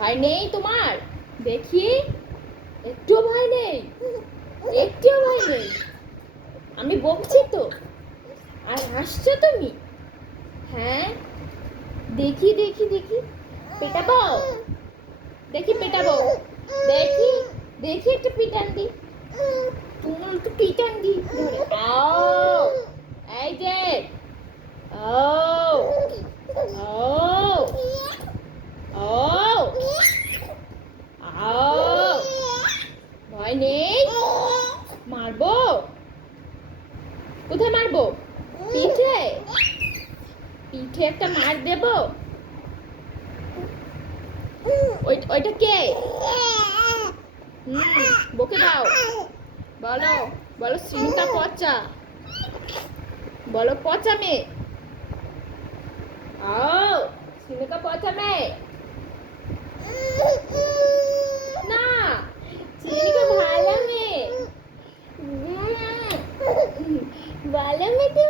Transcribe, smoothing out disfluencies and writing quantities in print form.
ভয় নেই তোমার? দেখি, একটুও ভয় নেই? একটুও ভয় নেই? আমি বকছি তো, আর হাসছো তুমি? হ্যাঁ, দেখি দেখি দেখি, পেটাবো, দেখি পেটাবো, দেখি দেখি একটা পিটান দি, তুমি তো পিটান দি ধরে। আও, এই যে, ও ও ও আও, ভয় নেই? মারবো? কোথায় মারবো? পিঠে? পিঠে একটা মার দেবো? ওইটা কে? বকে দাও। বলো, বলো সিনটা পচা, বলো পচা মেয়ে। आओ, সিনকা পচা মেয়ে। না, সিনকা ভালো মেয়ে। ভালো মেয়ে।